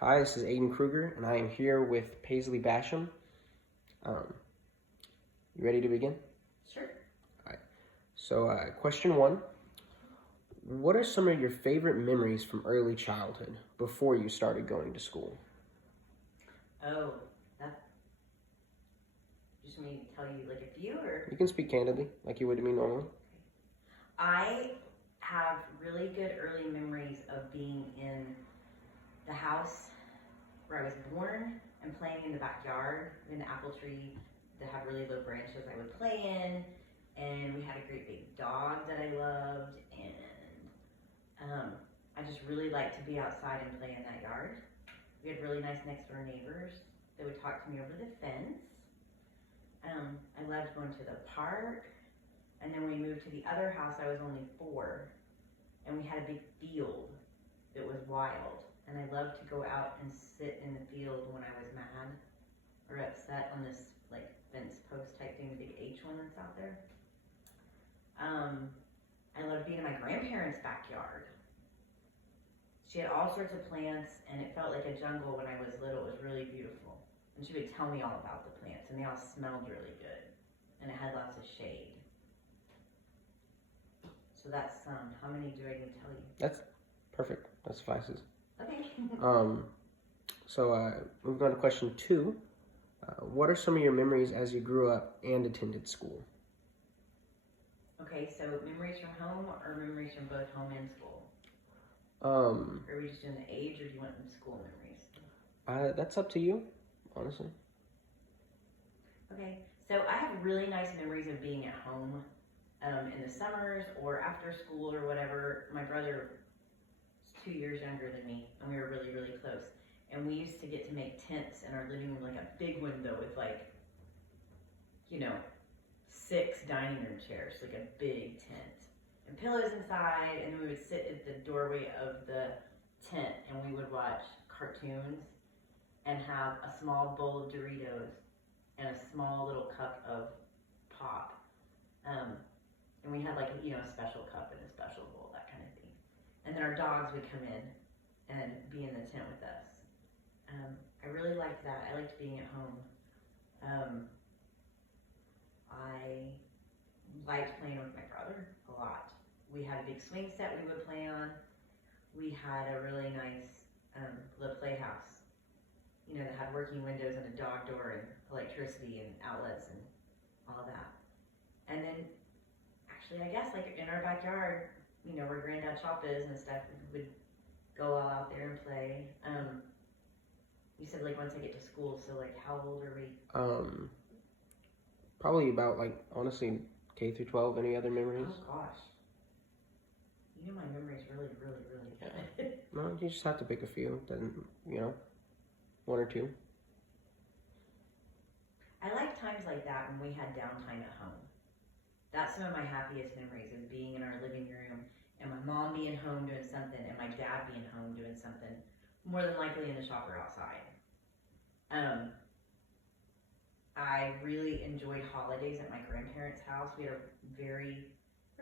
Hi, this is Aiden Kruger, and I am here with Paisley Basham. Um, you ready to begin? Sure. All right. So, question one. What are some of your favorite memories from early childhood before you started going to school? Oh, that just me tell you like a few or You can speak candidly, like you would to me normally. I have really good early memories of being in the house where I was born and playing in the backyard in the apple tree that have really low branches I would play in, and we had a great big dog that I loved, and I just really liked to be outside and play in that yard. We had really nice next door neighbors that would talk to me over the fence. I loved going to the park, and then when we moved to the other house, I was only 4, and we had a big field that was wild, and I loved to go out and sit in the field when I was mad or upset on this like fence post type thing, the big H one that's out there. I loved being in my grandparents' backyard. She had all sorts of plants, and it felt like a jungle when I was little. It was really beautiful. And she would tell me all about the plants, and they all smelled really good, and it had lots of shade. So that's how many do I need to tell you? That's perfect. That suffices. Okay. Moving on to question two. What are some of your memories as you grew up and attended school? Okay, so memories from home or memories from both home and school? Um, Are we just doing the age, or do you want them school memories? that's up to you, honestly. Okay, so I have really nice memories of being at home in the summers or after school or whatever. My brother is 2 years younger than me, and we were really, really close. And we used to get to make tents in our living room, like a big window with like, 6 dining room chairs, like a big tent. And pillows inside, and then we would sit at the doorway of the tent and we would watch cartoons and have a small bowl of Doritos and a small little cup of pop. And we had like a special cup and a special bowl, that kind of thing. And then our dogs would come in and be in the tent with us. I really liked that. I liked being at home. I liked playing with my brother a lot. We had a big swing set we would play on. We had a really nice little playhouse, that had working windows and a dog door and electricity and outlets and all of that. And then, actually, I guess like in our backyard, where Granddad Shop is and stuff, we would go all out there and play. You said like once I get to school, so like how old are we? Probably about honestly K through 12. Any other memories? Oh gosh. My memory's really, really, really good. No, you just have to pick a few. Then one or two. I like times like that when we had downtime at home. That's some of my happiest memories, is being in our living room and my mom being home doing something and my dad being home doing something, more than likely in the shop or outside. I really enjoyed holidays at my grandparents' house. We had a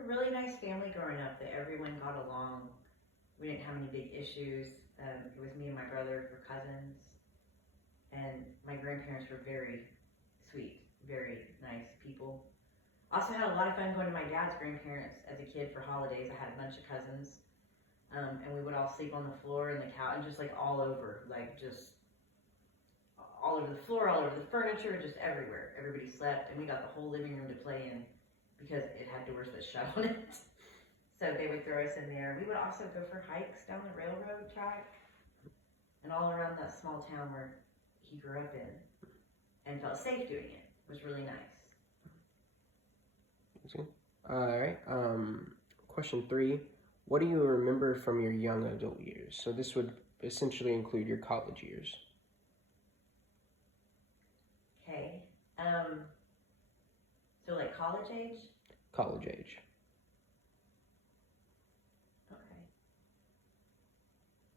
really nice family growing up that everyone got along. We didn't have any big issues. It was me and my brother for cousins, and my grandparents were very sweet, very nice people. Also had a lot of fun going to my dad's grandparents as a kid for holidays. I had a bunch of cousins, and we would all sleep on the floor and the couch, and just like all over, just all over the floor, all over the furniture, just everywhere. Everybody slept, and we got the whole living room to play in because it had doors that shut on it. So they would throw us in there. We would also go for hikes down the railroad track and all around that small town where he grew up in, and felt safe doing it. It was really nice. Okay. All right. Question 3. What do you remember from your young adult years? So this would essentially include your college years. Okay. So like college age? College age. Okay.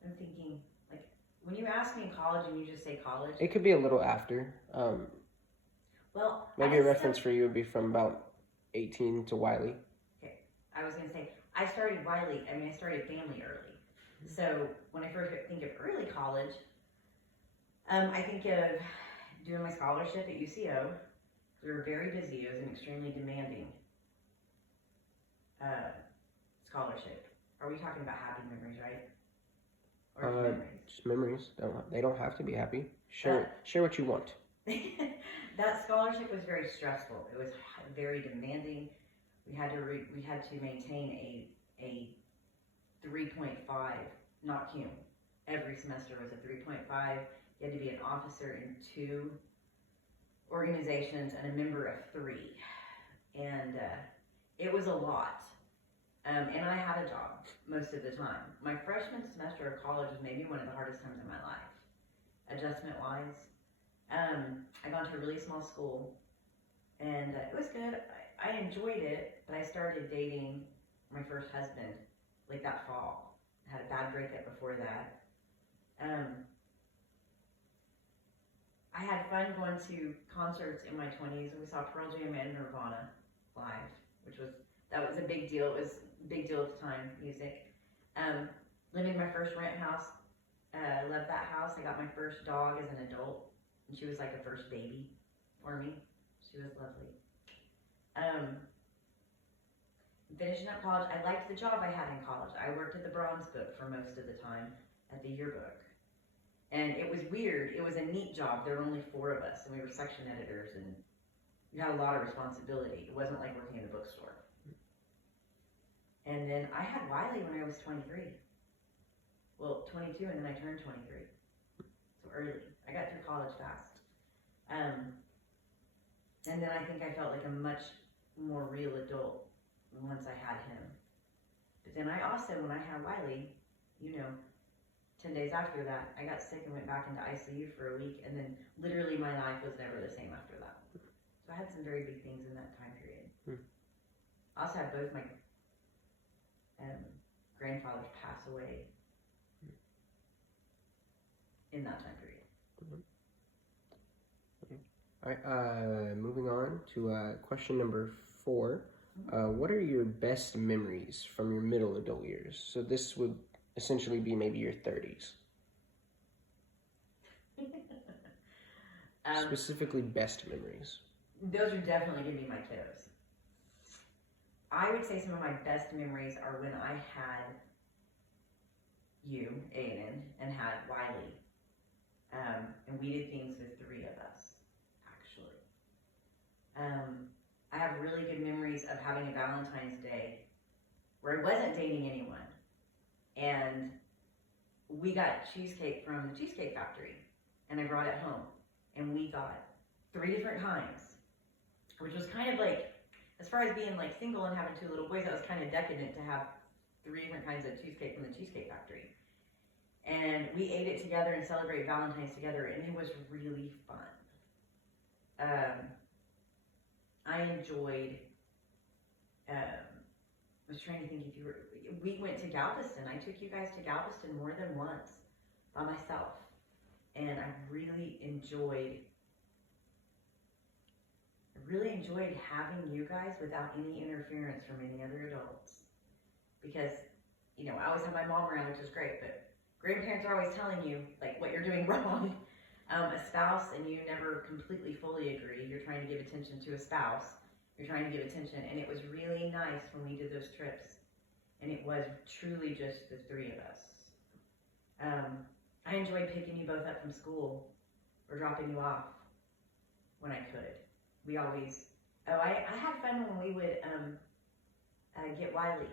I'm thinking, like, when you ask me in college and you just say college. It could be a little after. Well, maybe a reference for you would be from about 18 to Wiley. Okay. I was going to say, I started Wiley, I started family early. So when I first think of early college, I think of doing my scholarship at UCO. We were very busy. It was an extremely demanding scholarship. Are we talking about happy memories, right? Or memories? Just memories. They don't have to be happy. Share what you want. That scholarship was very stressful. It was very demanding. We had to maintain a 3.5, not cum. Every semester was a 3.5. You had to be an officer in 2 organizations and a member of 3. And it was a lot. And I had a job most of the time. My freshman semester of college was maybe one of the hardest times in my life, adjustment-wise. I got to a really small school, and it was good. I enjoyed it, but I started dating my first husband like that fall. I had a bad breakup before that. I had fun going to concerts in my 20s, and we saw Pearl Jam and Nirvana live, that was a big deal. It was a big deal at the time, music. Living in my first rent house, loved that house. I got my first dog as an adult, and she was like a first baby for me. She was lovely. Finishing up college, I liked the job I had in college. I worked at the Bronze Book for most of the time at the yearbook. And it was weird. It was a neat job. There were only 4 of us, and we were section editors, and you had a lot of responsibility. It wasn't like working in a bookstore. And then I had Wiley when I was 23. Well, 22, and then I turned 23. So early. I got through college fast. And then I think I felt like a much more real adult once I had him. But then I also, when I had Wiley, 10 days after that, I got sick and went back into ICU for a week, and then literally my life was never the same after that. So I had some very big things in that time period. I also had both my grandfathers pass away in that time period. All right, moving on to question number 4. What are your best memories from your middle adult years? So this would essentially be maybe your 30s. Specifically best memories. Those are definitely going to be my kiddos. I would say some of my best memories are when I had you, Aiden, and had Wiley. And we did things with 3 of us, actually. I have really good memories of having a Valentine's Day where I wasn't dating anyone. And we got cheesecake from the Cheesecake Factory, and I brought it home. And we got 3 different kinds, which was kind of like, as far as being like single and having 2 little boys, that was kind of decadent to have 3 different kinds of cheesecake from the Cheesecake Factory. And we ate it together and celebrated Valentine's together, and it was really fun. I enjoyed, I was trying to think if you were, we went to Galveston. I took you guys to Galveston more than once by myself. And I really enjoyed having you guys without any interference from any other adults. Because, I always have my mom around, which is great, but grandparents are always telling you, like, what you're doing wrong. A spouse, and you never completely fully agree. You're trying to give attention to a spouse. You're trying to give attention, and it was really nice when we did those trips. And it was truly just the 3 of us. I enjoyed picking you both up from school or dropping you off when I could. We always, I had fun when we would get Wiley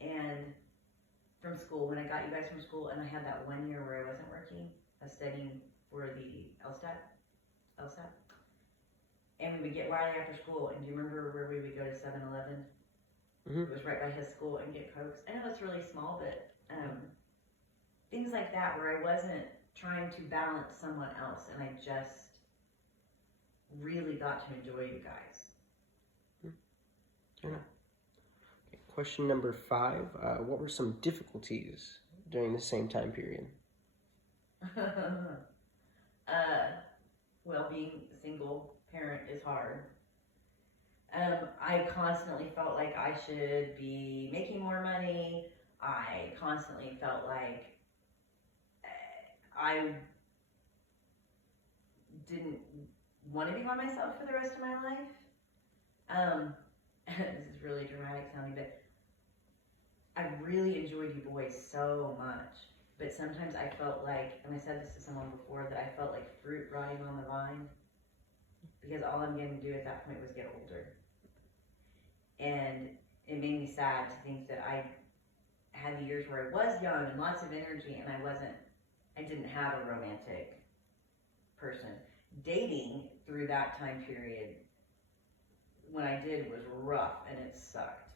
and from school, when I got you guys from school, and I had that 1 year where I wasn't working, I was studying for the LSAT. And we would get Wiley after school, and do you remember where we would go to 7-Eleven? Mm-hmm. It was right by his school, and get Cokes. I know it's really small, but things like that where I wasn't trying to balance someone else, and I just really got to enjoy you guys. Yeah. Okay, question number 5. What were some difficulties during the same time period? Well, being a single parent is hard. I constantly felt like I should be making more money. I constantly felt like didn't want to be by myself for the rest of my life. This is really dramatic sounding, but I really enjoyed you boys so much. But sometimes I felt like, and I said this to someone before, that I felt like fruit rotting on the vine, because all I'm going to do at that point was get older. And it made me sad to think that I had the years where I was young and lots of energy, and I didn't have a romantic person. Dating through that time period, when I did, was rough and it sucked.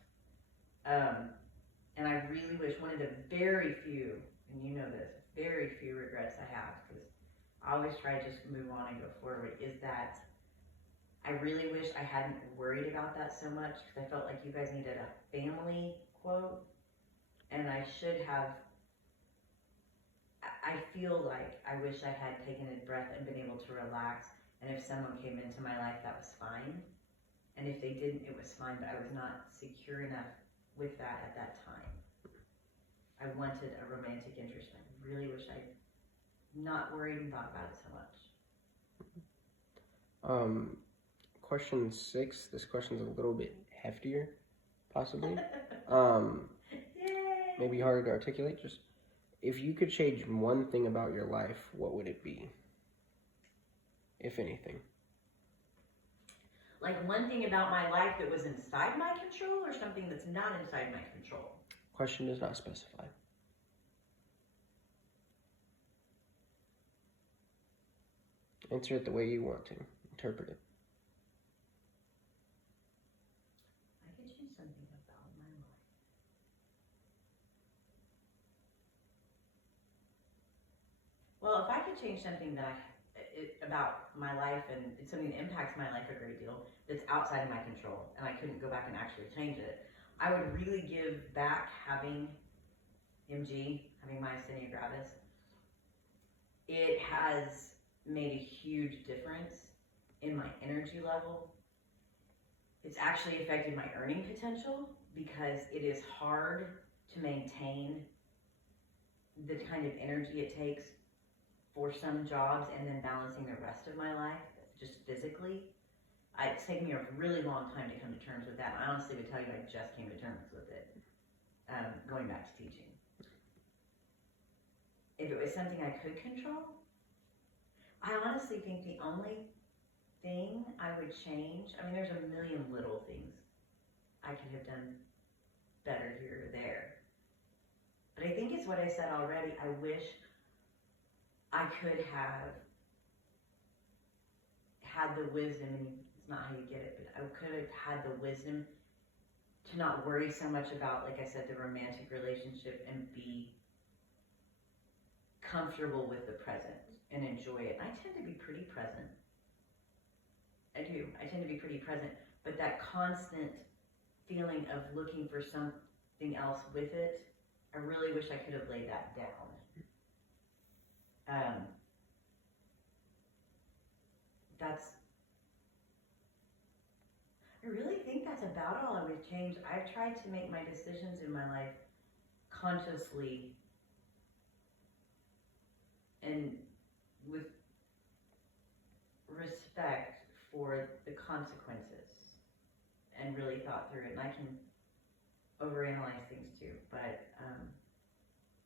And I really wish, one of the very few, and you know this, very few regrets I have, because I always try to just move on and go forward, is that I really wish I hadn't worried about that so much, because I felt like you guys needed a family quote, and I should have. I feel like I wish I had taken a breath and been able to relax, and if someone came into my life, that was fine, and if they didn't, it was fine, but I was not secure enough with that at that time. I wanted a romantic interest, and I really wish I'd not worried and thought about it so much. Question 6. This question's a little bit heftier, possibly. Yay! Maybe hard to articulate. Just, if you could change one thing about your life, what would it be? If anything. Like one thing about my life that was inside my control, or something that's not inside my control? Question does not specify. Answer it the way you want to. Interpret it. I could change something about my life. Well, if I could change something about my life, and it's something that impacts my life a great deal, that's outside of my control, and I couldn't go back and actually change it, I would really give back having MG, having myasthenia gravis. It has made a huge difference in my energy level. It's actually affected my earning potential, because it is hard to maintain the kind of energy it takes for some jobs and then balancing the rest of my life, just physically. It's taken me a really long time to come to terms with that. I honestly would tell you I just came to terms with it, going back to teaching. If it was something I could control, I honestly think the only thing I would change, I mean, there's a million little things I could have done better here or there. But I think it's what I said already. I wish I could have had the wisdom, and it's not how you get it, but I could have had the wisdom to not worry so much about, like I said, the romantic relationship, and be comfortable with the present and enjoy it. I tend to be pretty present. I do. I tend to be pretty present, but that constant feeling of looking for something else with it, I really wish I could have laid that down. I really think that's about all I would change. I've tried to make my decisions in my life consciously and with respect for the consequences, and really thought through it. And I can overanalyze things too, but I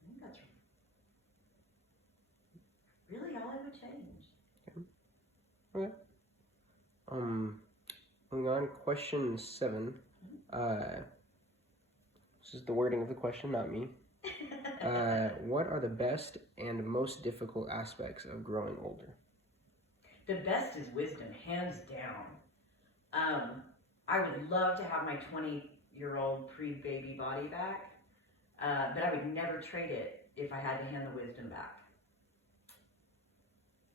think that's really all I would change. Okay. Moving on, question 7. This is the wording of the question, not me. What are the best and most difficult aspects of growing older? The best is wisdom, hands down. I would love to have my 20-year-old pre-baby body back, but I would never trade it if I had to hand the wisdom back.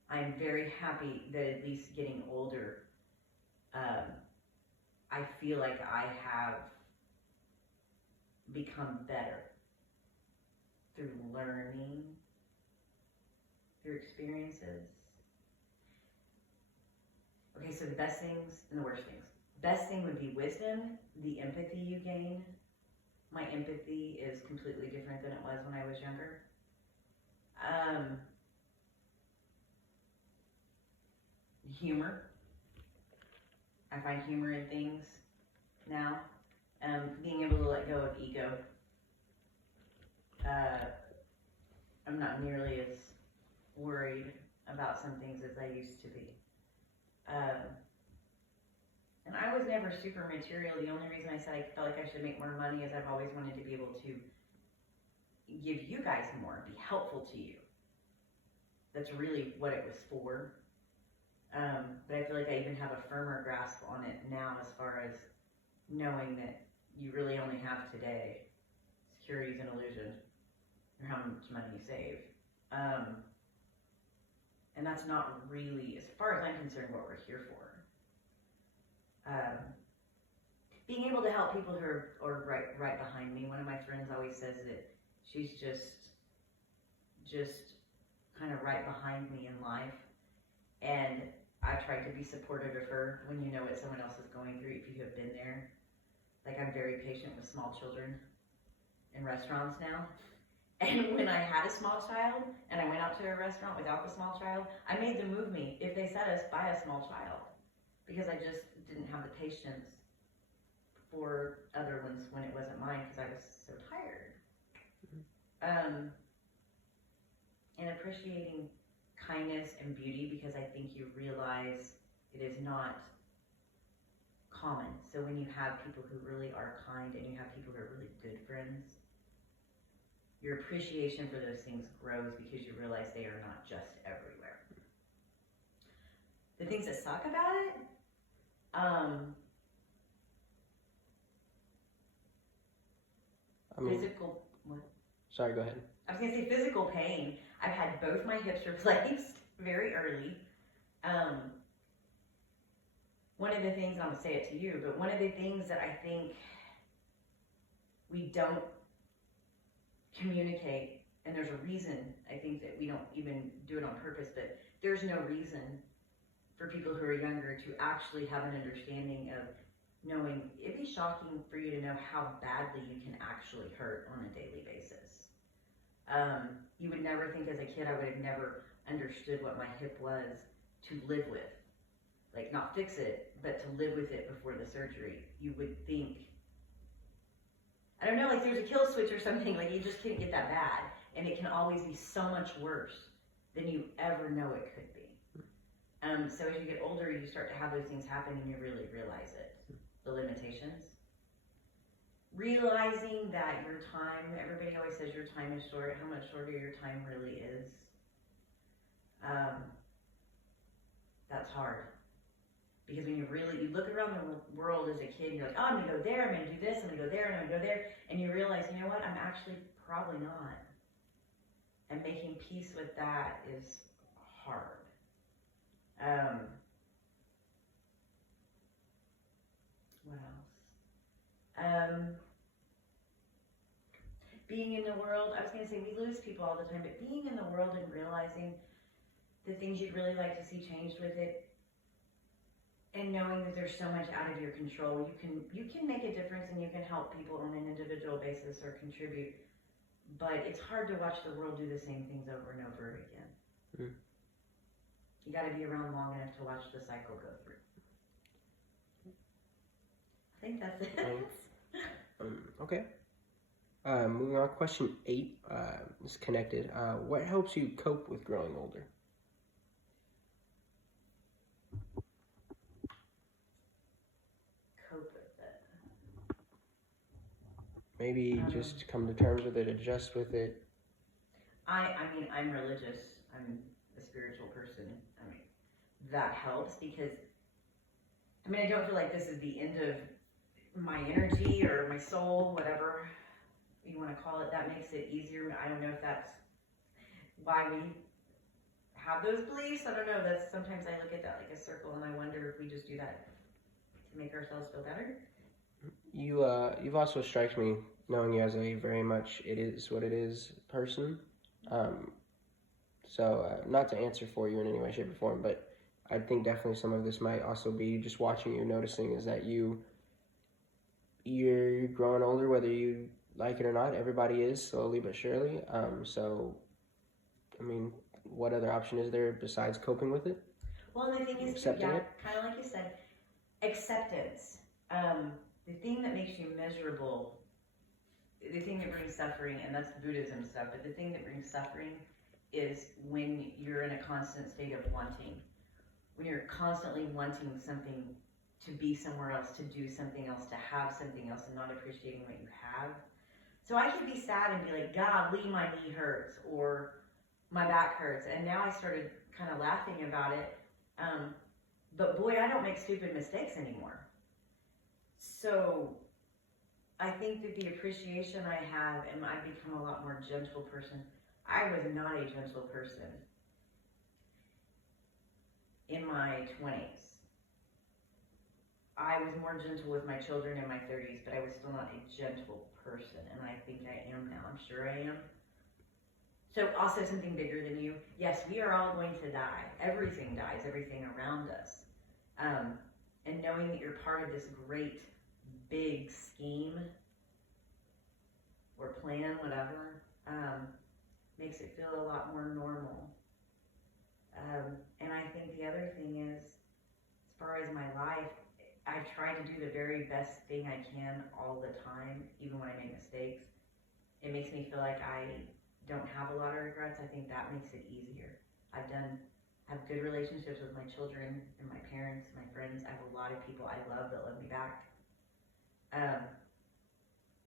I'm very happy that at least getting older, I feel like I have become better through learning, through experiences. Okay, so the best things and the worst things. Best thing would be wisdom, the empathy you gain. My empathy is completely different than it was when I was younger. humor. I find humor in things now. Being able to let go of ego. I'm not nearly as worried about some things as I used to be. And I was never super material. The only reason I said I felt like I should make more money is I've always wanted to be able to give you guys more, be helpful to you. That's really what it was for. But I feel like I even have a firmer grasp on it now as far as knowing that you really only have today. Security is an illusion, or how much money you save. And that's not really, as far as I'm concerned, what we're here for. Being able to help people who are right behind me. One of my friends always says that she's just kind of right behind me in life, and I try to be supportive of her when you know what someone else is going through, if you have been there. Like, I'm very patient with small children in restaurants now. And when I had a small child and I went out to a restaurant without the small child, I made them move me if they said us by a small child, because I just didn't have the patience for other ones when it wasn't mine because I was so tired. And appreciating kindness and beauty, because I think you realize it is not common. So when you have people who really are kind and you have people who are really good friends, your appreciation for those things grows because you realize they are not just everywhere. The things that suck about it, physical, what? Sorry, go ahead. I was going to say physical pain. I've had both my hips replaced very early. One of the things, I'm going to say it to you, but one of the things that I think we don't communicate, and there's a reason, I think, that we don't even do it on purpose, but there's no reason for people who are younger to actually have an understanding of knowing, it'd be shocking for you to know how badly you can actually hurt on a daily basis. You would never think as a kid I would have never understood what my hip was to live with. Like, not fix it, but to live with it before the surgery. You would think, I don't know, like there's a kill switch or something, like you just can't get that bad. And it can always be so much worse than you ever know it could be. So as you get older, you start to have those things happen and you really realize it, the limitations. Realizing that your time, everybody always says your time is short, how much shorter your time really is. That's hard. Because when you look around the world as a kid, and you're like, oh, I'm gonna go there, I'm gonna do this, I'm gonna go there, and I'm gonna go there, and you realize, you know what, I'm actually probably not. And making peace with that is hard. What else? Being in the world, I was gonna say we lose people all the time, but being in the world and realizing the things you'd really like to see changed with it, and knowing that there's so much out of your control, you can make a difference and you can help people on an individual basis or contribute, but it's hard to watch the world do the same things over and over again. Mm. You got to be around long enough to watch the cycle go through. I think that's it. Okay. Moving on, question 8 is connected. What helps you cope with growing older? Maybe just come to terms with it, adjust with it. I mean, I'm religious. I'm a spiritual person. I mean, that helps because, I mean, I don't feel like this is the end of my energy or my soul, whatever you want to call it. That makes it easier. I don't know if that's why we have those beliefs. I don't know. That's, sometimes I look at that like a circle and I wonder if we just do that to make ourselves feel better. You've also struck me, knowing you as a very much it is what it is person. So not to answer for you in any way, shape, or form, but I think definitely some of this might also be just watching you, noticing is that you're growing older, whether you like it or not. Everybody is, slowly but surely. So, I mean, what other option is there besides coping with it? Well, and the thing is, Accepting yeah, it? kind of like you said, acceptance. The thing that makes you miserable, the thing that brings suffering, and that's Buddhism stuff, but the thing that brings suffering is when you're in a constant state of wanting. When you're constantly wanting something to be somewhere else, to do something else, to have something else, and not appreciating what you have. So I could be sad and be like, golly, my knee hurts, or my back hurts. And now I started kind of laughing about it. But boy, I don't make stupid mistakes anymore. So I think that the appreciation I have, and I've become a lot more gentle person. I was not a gentle person in my 20s. I was more gentle with my children in my 30s, but I was still not a gentle person, and I think I am now. I'm sure I am. So also something bigger than you. Yes, we are all going to die. Everything dies, everything around us. And knowing that you're part of this great, big scheme or plan, whatever, makes it feel a lot more normal. And I think the other thing is, as far as my life, I try to do the very best thing I can all the time, even when I make mistakes. It makes me feel like I don't have a lot of regrets. I think that makes it easier. Have good relationships with my children and my parents, my friends. I have a lot of people I love that love me back.